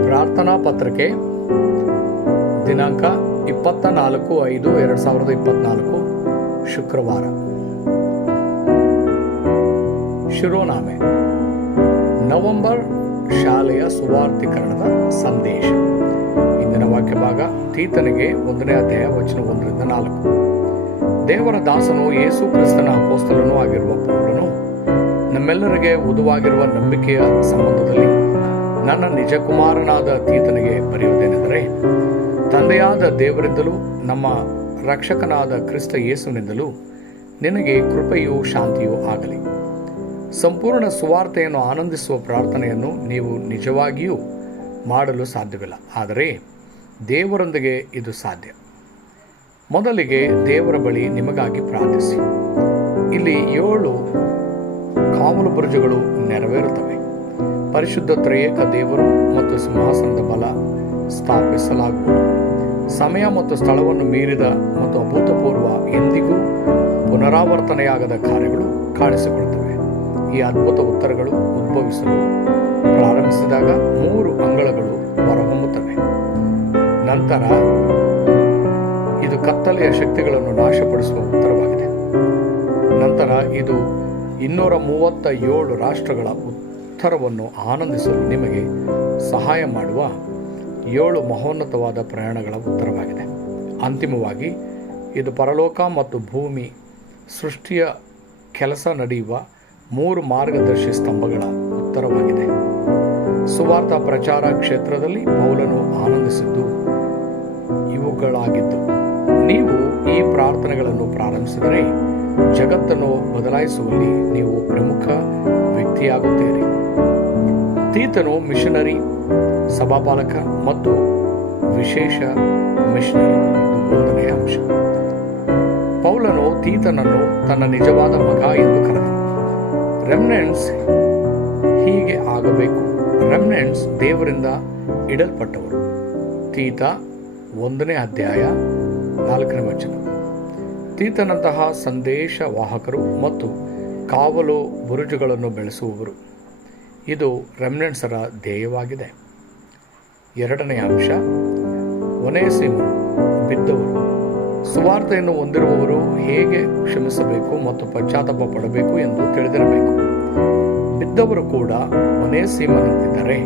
ಪ್ರಾರ್ಥನಾ ಪತ್ರಿಕೆ ದಿನಾಂಕ 24/5/2024 ಶುಕ್ರವಾರ. ಶಿರೋನಾಮೆ: ನವೆಂಬರ್ ಶಾಲೆಯ ಸುವಾರ್ತೀಕರಣದ ಸಂದೇಶ. ಇಂದಿನ ವಾಕ್ಯ ಭಾಗ ತೀತನಿಗೆ 1ನೇ ಅಧ್ಯಾಯ ವಚನ 1-4. ದೇವರ ದಾಸನು ಯೇಸು ಕ್ರಿಸ್ತನ ಅಪೊಸ್ತಲನೂ ಆಗಿರುವ ಪೌಲನು ನಮ್ಮೆಲ್ಲರಿಗೆ ಉದುವಾಗಿರುವ ನಂಬಿಕೆಯ ಸಂಬಂಧದಲ್ಲಿ ನನ್ನ ನಿಜ ಕುಮಾರನಾದ ತೀತನಿಗೆ ಬರೆಯುವುದೇನೆಂದರೆ, ತಂದೆಯಾದ ದೇವರಿಂದಲೂ ನಮ್ಮ ರಕ್ಷಕನಾದ ಕ್ರಿಸ್ತ ಯೇಸುವಿನಿಂದಲೂ ನಿನಗೆ ಕೃಪೆಯೂ ಶಾಂತಿಯೂ ಆಗಲಿ. ಸಂಪೂರ್ಣ ಸುವಾರ್ತೆಯನ್ನು ಆನಂದಿಸುವ ಪ್ರಾರ್ಥನೆಯನ್ನು ನೀವು ನಿಜವಾಗಿಯೂ ಮಾಡಲು ಸಾಧ್ಯವಿಲ್ಲ, ಆದರೆ ದೇವರೊಂದಿಗೆ ಇದು ಸಾಧ್ಯ. ಮೊದಲಿಗೆ ದೇವರ ಬಳಿ ನಿಮಗಾಗಿ ಪ್ರಾರ್ಥಿಸಿ. ಇಲ್ಲಿ 7 ಕಾವಲು ಬುರುಜುಗಳು ನೆರವೇರುತ್ತವೆ. ಪರಿಶುದ್ಧ ತ್ರಿಯೇಕ ದೇವರು ಮತ್ತು ಸಿಂಹಾಸನದ ಬಲ ಸ್ಥಾಪಿಸಲಾಗುವುದು. ಸಮಯ ಮತ್ತು ಸ್ಥಳವನ್ನು ಮೀರಿದ ಮತ್ತು ಅಭೂತಪೂರ್ವ ಎಂದಿಗೂ ಪುನರಾವರ್ತನೆಯಾಗದ ಕಾರ್ಯಗಳು ಕಾಣಿಸಿಕೊಳ್ಳುತ್ತವೆ. ಈ ಅದ್ಭುತ ಉತ್ತರಗಳು ಉದ್ಭವಿಸಲು ಪ್ರಾರಂಭಿಸಿದಾಗ 3 ಅಂಗಳಗಳು ಹೊರಹೊಮ್ಮುತ್ತವೆ. ನಂತರ ಇದು ಕತ್ತಲೆಯ ಶಕ್ತಿಗಳನ್ನು ನಾಶಪಡಿಸುವ ಉತ್ತರವಾಗಿದೆ. ನಂತರ ಇದು 237 ರಾಷ್ಟ್ರಗಳ ಉತ್ತರವನ್ನು ಆನಂದಿಸಲು ನಿಮಗೆ ಸಹಾಯ ಮಾಡುವ 7 ಮಹೋನ್ನತವಾದ ಪ್ರಯಾಣಗಳ ಉತ್ತರವಾಗಿದೆ. ಅಂತಿಮವಾಗಿ ಇದು ಪರಲೋಕ ಮತ್ತು ಭೂಮಿ ಸೃಷ್ಟಿಯ ಕೆಲಸ ನಡೆಯುವ 3 ಮಾರ್ಗದರ್ಶಿ ಸ್ತಂಭಗಳ ಉತ್ತರವಾಗಿದೆ. ಸುವಾರ್ತಾ ಪ್ರಚಾರ ಕ್ಷೇತ್ರದಲ್ಲಿ ಪೌಲನು ಆನಂದಿಸಿದ್ದು ಇವುಗಳಾಗಿದ್ದು, ನೀವು ಈ ಪ್ರಾರ್ಥನೆಗಳನ್ನು ಪ್ರಾರಂಭಿಸಿದರೆ ಜಗತ್ತನ್ನು ಬದಲಾಯಿಸುವಲ್ಲಿ ನೀವು ಪ್ರಮುಖ ವ್ಯಕ್ತಿಯಾಗುತ್ತೀರಿ. ತೀತನು ಮಿಷನರಿ, ಸಭಾಪಾಲಕ ಮತ್ತು ವಿಶೇಷ ಮಿಷನರಿ. 1ನೇ ಅಂಶ. ಪೌಲನು ತೀತನನ್ನು ತನ್ನ ನಿಜವಾದ ಮಗ ಎಂದು ಕರೆದನು. ರೆಮ್ನೆಂಟ್ಸ್ ಹೀಗೆ ಆಗಬೇಕು. ರೆಮ್ನೆಂಟ್ಸ್ ದೇವರಿಂದ ಇಡಲ್ಪಟ್ಟವರು. ತೀತ 1ನೇ ಅಧ್ಯಾಯ 4ನೇ ವಚನ. ತೀತನಂತಹ ಸಂದೇಶ ವಾಹಕರು ಮತ್ತು ಕಾವಲು ಬುರುಜುಗಳನ್ನು ಬೆಳೆಸುವವರು. ಇದು ರೆಮ್ನೆಂಟ್ಸರ ಧ್ಯೇಯವಾಗಿದೆ. 2ನೇ ಅಂಶ. ಒನೇಸಿಮನು ಬಿದ್ದವರು. ಸುವಾರ್ತೆಯನ್ನು ಹೊಂದಿರುವವರು ಹೇಗೆ ಕ್ಷಮಿಸಬೇಕು ಮತ್ತು ಪಶ್ಚಾತ್ತಾಪ ಪಡಬೇಕು ಎಂದು ತಿಳಿದಿರಬೇಕು. ಬಿದ್ದವರು ಕೂಡ ಒನೇಸಿಮನಂತಿದ್ದರೆ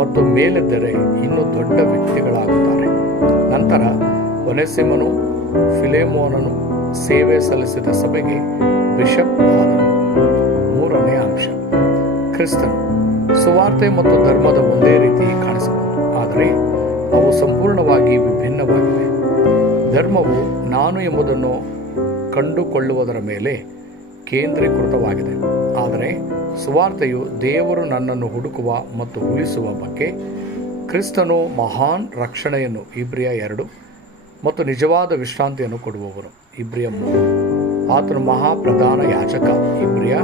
ಮತ್ತು ಮೇಲೆದ್ದರೆ ಇನ್ನೂ ದೊಡ್ಡ ವ್ಯಕ್ತಿಗಳಾಗುತ್ತಾರೆ. ನಂತರ ಒನೇಸಿಮನು ಫಿಲೆಮೋನನು ಸೇವೆ ಸಲ್ಲಿಸಿದ ಸಭೆಗೆ ಬಿಷಪ್ ಆದನು. 3ನೇ ಅಂಶ. ಕ್ರಿಸ್ತನು. ಸುವಾರ್ತೆ ಮತ್ತು ಧರ್ಮದ ಒಂದೇ ರೀತಿ ಕಾಣಿಸಬಹುದು, ಆದರೆ ಅವು ಸಂಪೂರ್ಣವಾಗಿ ವಿಭಿನ್ನವಾಗಿವೆ. ಧರ್ಮವು ನಾನು ಎಂಬುದನ್ನು ಕಂಡುಕೊಳ್ಳುವುದರ ಮೇಲೆ ಕೇಂದ್ರೀಕೃತವಾಗಿದೆ, ಆದರೆ ಸುವಾರ್ತೆಯು ದೇವರು ನನ್ನನ್ನು ಹುಡುಕುವ ಮತ್ತು ಉಳಿಸುವ ಬಗ್ಗೆ. ಕ್ರಿಸ್ತನು ಮಹಾನ್ ರಕ್ಷಣೆಯನ್ನು ಇಬ್ರಿಯ 2 ಮತ್ತು ನಿಜವಾದ ವಿಶ್ರಾಂತಿಯನ್ನು ಕೊಡುವವರು ಇಬ್ರಿಯ 3. ಆತನು ಮಹಾಪ್ರಧಾನ ಯಾಜಕ ಇಬ್ರಿಯ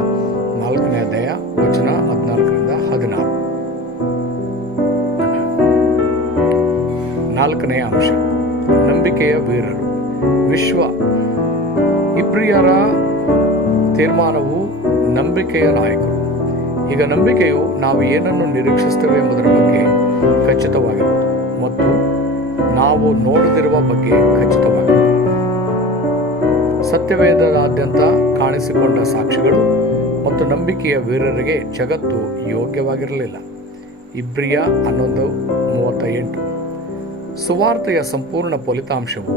4ನೇ ಅಧ್ಯಾಯ ವಚನ 14-16. 4ನೇ ಅಂಶ. ನಂಬಿಕೆಯ ವೀರರು. ವಿಶ್ವ. ಇಬ್ರಿಯರ ತೀರ್ಮಾನವು ನಂಬಿಕೆಯ ನಾಯಕರು. ಈಗ ನಂಬಿಕೆಯು ನಾವು ಏನನ್ನು ನಿರೀಕ್ಷಿಸುತ್ತೇವೆ ಎಂಬುದರ ಬಗ್ಗೆ ಖಚಿತವಾಗಿರುವುದು ಮತ್ತು ನಾವು ನೋಡದಿರುವ ಬಗ್ಗೆ ಖಚಿತವಾಗಿರುವುದು. ಸತ್ಯವೇದದಾದ್ಯಂತ ಕಾಣಿಸಿಕೊಂಡ ಸಾಕ್ಷಿಗಳು ಮತ್ತು ನಂಬಿಕೆಯ ವೀರರಿಗೆ ಜಗತ್ತು ಯೋಗ್ಯವಾಗಿರಲಿಲ್ಲ. ಇಬ್ರಿಯ 11:38. ಸುವಾರ್ತೆಯ ಸಂಪೂರ್ಣ ಫಲಿತಾಂಶವು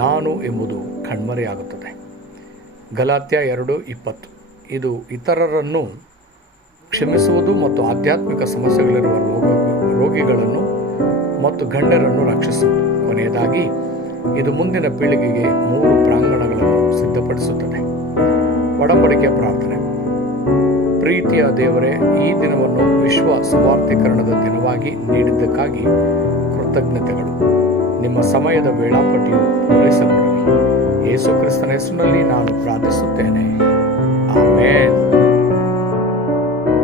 ನಾನು ಎಂಬುದು ಕಣ್ಮರೆಯಾಗುತ್ತದೆ. ಗಲಾತ್ಯ 2:20. ಇದು ಇತರರನ್ನು ಕ್ಷಮಿಸುವುದು ಮತ್ತು ಆಧ್ಯಾತ್ಮಿಕ ಸಮಸ್ಯೆಗಳಿರುವ ರೋಗಿಗಳನ್ನು ಮತ್ತು ಗಣ್ಯರನ್ನು ರಕ್ಷಿಸುವುದು. ಕೊನೆಯದಾಗಿ ಇದು ಮುಂದಿನ ಪೀಳಿಗೆಗೆ 3 ಪ್ರಾಂಗಣಗಳನ್ನು ಸಿದ್ಧಪಡಿಸುತ್ತದೆ. ಒಡಂಬಡಿಕೆಯ ಪ್ರಾರ್ಥನೆ. ಪ್ರೀತಿಯ ದೇವರೇ, ಈ ದಿನವನ್ನು ವಿಶ್ವ ಸುವಾರ್ತೀಕರಣದ ದಿನವಾಗಿ ನೀಡಿದ್ದಕ್ಕಾಗಿ ಕೃತಜ್ಞತೆಗಳು. ನಿಮ್ಮ ಸಮಯದ ವೇಳಾಪಟ್ಟಿಯು ಪೂರೈಸಲ್ಪಡಲಿ. ಯೇಸು ಕ್ರಿಸ್ತನ ಹೆಸರಿನಲ್ಲಿ ನಾನು ಪ್ರಾರ್ಥಿಸುತ್ತೇನೆ. ಆಮೆನ್.